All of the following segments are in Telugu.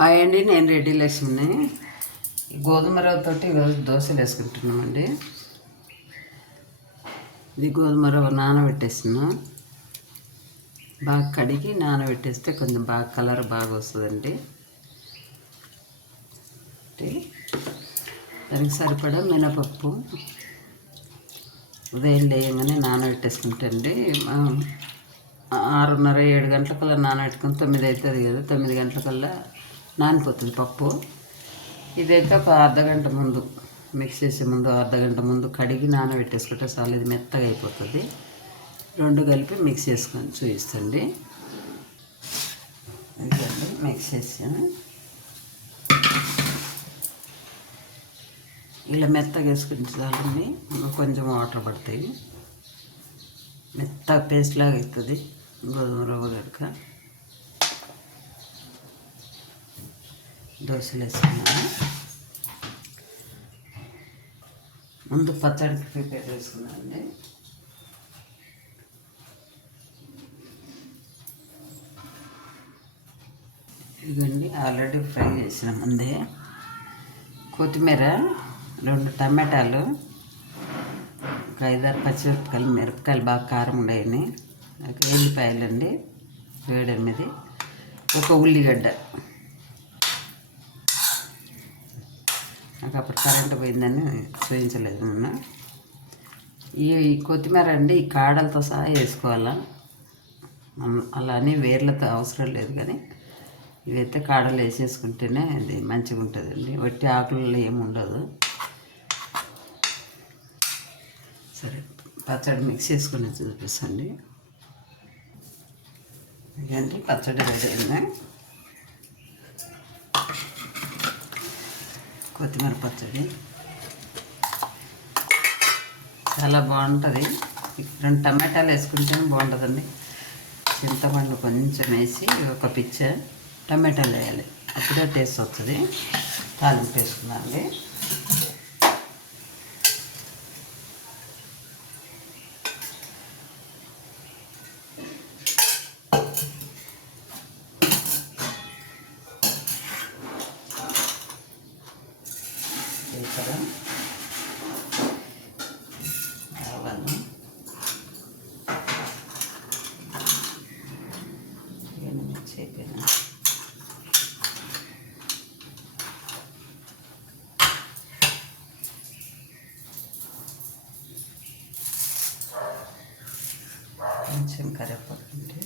హాయ్ అండి, నేను రెడ్డి లక్ష్మిని. గోధుమ రవ్వతోటి ఈరోజు దోశలు వేసుకుంటున్నామండి. ఇది గోధుమ రవ్వ నానబెట్టేస్తున్నా. బాగా కడిగి నానబెట్టేస్తే కొంచెం బాగా కలర్ బాగా వస్తుందండి. దానికి సరిపడా మినపప్పు ఉదయం లేయగానే నానబెట్టేసుకుంటండి. 6:30 7 గంటలకల్లా నానబెట్టుకుని 9 అవుతుంది కదా, 9 గంటలకల్లా నానిపోతుంది పప్పు. ఇదైతే ఒక అర్ధగంట ముందు మిక్స్ చేసే ముందు అర్ధగంట ముందు కడిగి నానబెట్టేసుకుంటే చాలు, ఇది మెత్తగా అయిపోతుంది. రెండు కలిపి మిక్స్ చేసుకొని చూపిస్తుంది. ఇదండి మిక్స్ చేసాను. ఇలా మెత్తగా వేసుకుని చాలండి. కొంచెం వాటర్ పడతాయి, మెత్తగా పేస్ట్ లాగా అవుతుంది గోధుమ రవ్వ కనుక. దోశలు వేసుకున్నాను. ముందు పచ్చడికి ప్రిపేర్ చేసుకున్నానండి. ఇదండి ఆల్రెడీ ఫ్రై చేసిన ముందే కొత్తిమీర, 2 టమాటాలు, ఒక 5-6 పచ్చిమిరపకాయలు, మిరపకాయలు బాగా కారం ఉండేవి, ఎల్లిపాయలు అండి 7-8, ఒక ఉల్లిగడ్డ. నాకు అప్పుడు కరెంటు పోయిందని చూపించలేదు మొన్న. ఈ కొత్తిమీర అండి ఈ కాడలతో సహా వేసుకోవాలా, అలా అని వేర్లతో అవసరం లేదు, కానీ ఇదైతే కాడలు వేసేసుకుంటేనే అది మంచిగా ఉంటుందండి. వట్టి ఆకులలో ఏమి ఉండదు. సరే, పచ్చడి మిక్స్ చేసుకుని చూపిస్తాండి. ఇదండి పచ్చడి రెడీ అయింది. కొత్తిమీర పచ్చడి చాలా బాగుంటుంది. 2 టమాటాలు వేసుకుంటేనే బాగుంటుందండి. చింతపండు కొంచెం వేసి ఒక పిచ్చ టమాటాలు వేయాలి, అప్పుడే టేస్ట్ వస్తుంది. తాలింపు వేసుకున్నాండి. జీలకర్ర, ఆవాలు, ఇవన్నీ మిక్స్ అయిపోయినా కొంచెం కరివేపాకు అంటే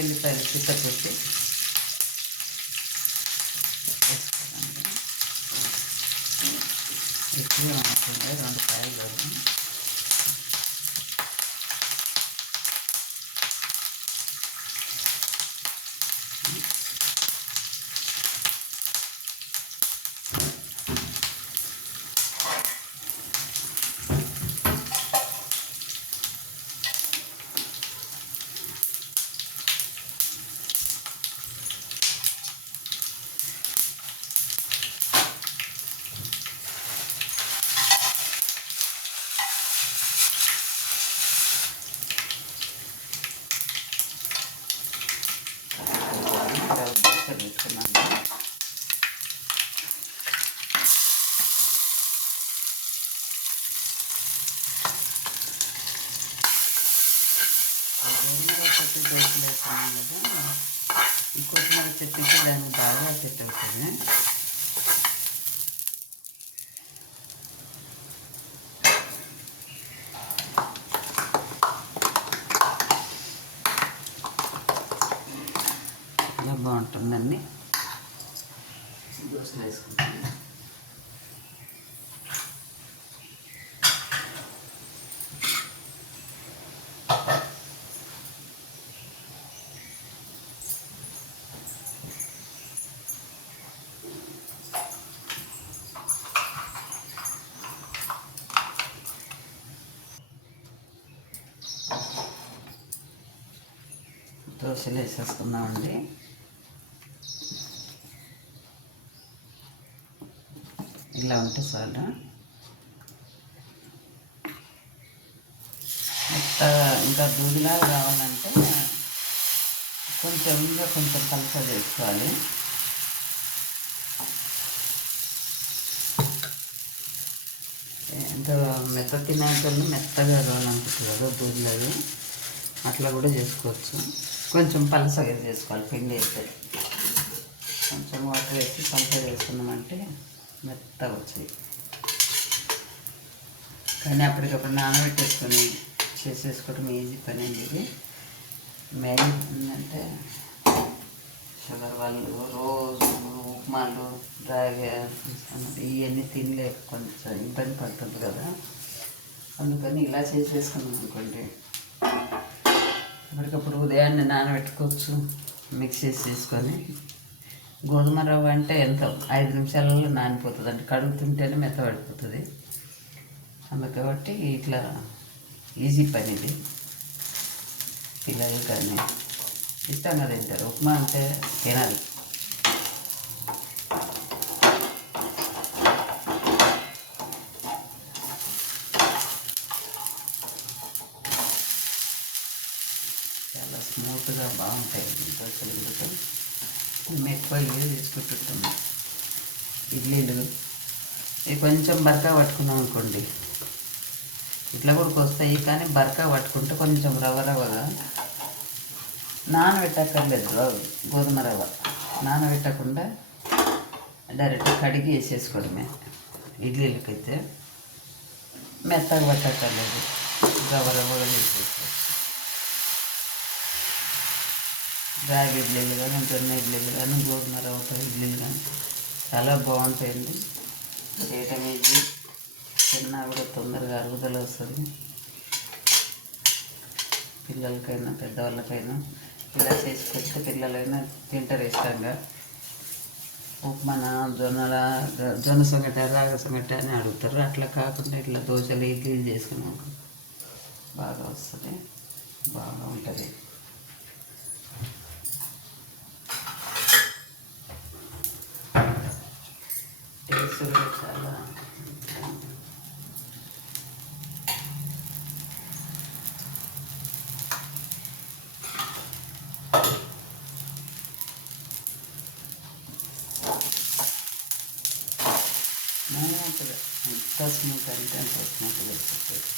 ఎల్లిపాయలు చిత్తకొట్టి వేసుకోండి. ఎక్కువ అనుకోండి, 2 కాయలు కాదు. దోశలు వేసుకున్నాను. గోధుమ చట్నీ దోశలు వేసుకున్నాను కదా, ఈ కొత్తిమీర చట్నీకి దాన్ని బాగా సెట్ అవుతుంది. ఇలా బాగుంటుందండి. దోశలు వేసుకుంటాను. దోశలు వేసేసుకుందామండి. ఇలా ఉంటే చాలు. మెత్తగా ఇంకా దూదిలాగా కావాలంటే కొంచెం పలుచగా చేసుకోవాలి. ఎంత మెత్త తినేటోళ్ళు మెత్తగా కావాలనుకుంటుంది కదా దూదిలాగా, అట్లా కూడా చేసుకోవచ్చు. కొంచెం పలసగా చేసుకోవాలి. పిండి అయితే కొంచెం వాటర్ వేసి పలసగా చేసుకున్నామంటే మెత్తగా వచ్చాయి. కానీ అప్పటికప్పుడు నానబెట్టేసుకొని చేసేసుకోవడం ఈజీ పని అండి ఇది. మెయిన్ ఏంటంటే షుగర్ వాళ్ళు రోజు ఉప్మాలు రాగి ఇవన్నీ తినలేక కొంచెం ఇబ్బంది పడుతుంది కదా, అందుకని ఇలా చేసేసుకున్నాం అనుకోండి అప్పటికప్పుడు ఉదయాన్నే నానబెట్టుకోవచ్చు. మిక్స్ చేసుకొని గోధుమ రవ్వ అంటే ఎంత 5 నిమిషాలలో నానిపోతుంది, అంటే కడుగుతుంటేనే మెత్తబడిపోతుంది. అందుకబట్టి ఇట్లా ఈజీ పని ఇది. పిల్లలు కానీ ఇష్టంగా తింటారు. ఉప్మా అంటే తినాలి. చాలా స్మూత్గా బాగుంటాయి దోశలు. మేము ఎక్కువ ఇవే తీసుకుంటుంటాము. ఇడ్లీలు ఇవి కొంచెం బరకా పట్టుకున్నాం అనుకోండి ఇట్లా కూడా వస్తాయి, కానీ బరకా పట్టుకుంటే కొంచెం రవ్వగా నానబెట్టక్కర్లేదు. గోధుమ రవ్వ నానబెట్టకుండా డైరెక్ట్ కడిగి వేసేసుకోవడమే. ఇడ్లీలకైతే మెత్తగా పట్టక్కర్లేదు, రవ్వగా వేసేసుకోవచ్చు. రాగి ఇడ్లీలు కానీ జొన్న ఇడ్లీలు కానీ గోధుమ రవ్వతో ఇడ్లీలు కానీ చాలా బాగుంటాయండి. చేయటం ఈజీ, తిన్నా కూడా తొందరగా అరుగుదల వస్తుంది. పిల్లలకైనా పెద్దవాళ్ళకైనా ఇలా చేసి పెడితే పిల్లలైనా తింటారు ఇష్టంగా. ఉప్మాన జొన్న సంగటి రాగ సంగటి అని అడుగుతారు. అట్లా కాకుండా ఇట్లా దోశలు ఇడ్లీలు చేసుకున్నాం బాగా వస్తుంది, బాగా ఉంటుంది. టేస్ట్ కూడా చాలా స్మూత్గా, ఎంత స్మూత్ అంటే అంత స్మూత్గా వేసుకుంటుంది.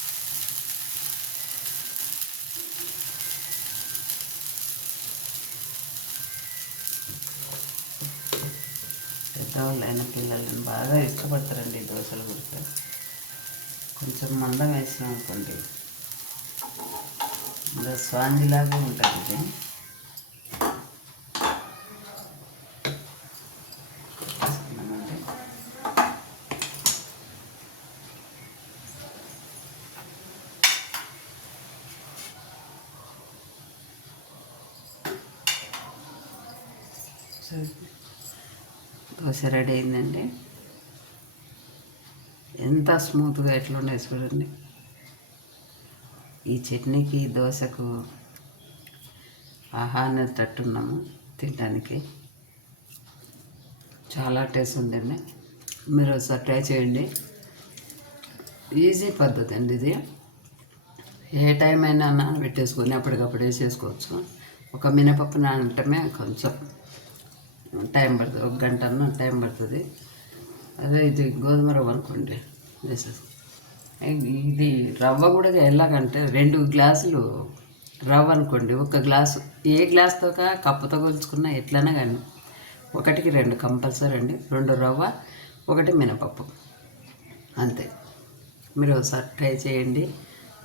పెద్దవాళ్ళు అయిన పిల్లలను బాగా ఇష్టపడతారండి దోశలు కూడా. కొంచెం మందం వేసినాం అనుకోండి స్పాంజిలాగా ఉంటుంది ఇది. దోశ రెడీ అయిందండి. ఎంత స్మూత్గా ఎట్లా ఉన్నాయి చూడండి. ఈ చట్నీకి దోశకు ఆహారం తట్టున్నాము తినడానికి. చాలా టేస్ట్ ఉందండి. మీరు ఒకసారి ట్రై చేయండి. ఈజీ పద్ధతి అండి ఇది. ఏ టైం అయినా నానబెట్టేసుకొని అప్పటికప్పుడు వేసేసుకోవచ్చు. ఒక మినపప్పు నానటమే కొంచెం టైం పడుతుంది, 1 గంట టైం పడుతుంది. అదే ఇది గోధుమ రవ్వ అనుకోండి వేసేసి, ఇది రవ్వ కూడా ఎలాగంటే 2 గ్లాసులు రవ్వ అనుకోండి, 1 గ్లాసు ఏ గ్లాస్తో కప్పుతో కొలుచుకున్నా ఎట్లైనా కానీ 1కి 2 కంపల్సరీ అండి. 2 రవ్వ 1 మినపప్పు అంతే. మీరు ఒకసారి ట్రై చేయండి.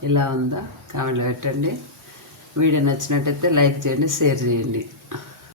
ఇలా ఉందా కామెంట్లో పెట్టండి. వీడియో నచ్చినట్టయితే లైక్ చేయండి, షేర్ చేయండి.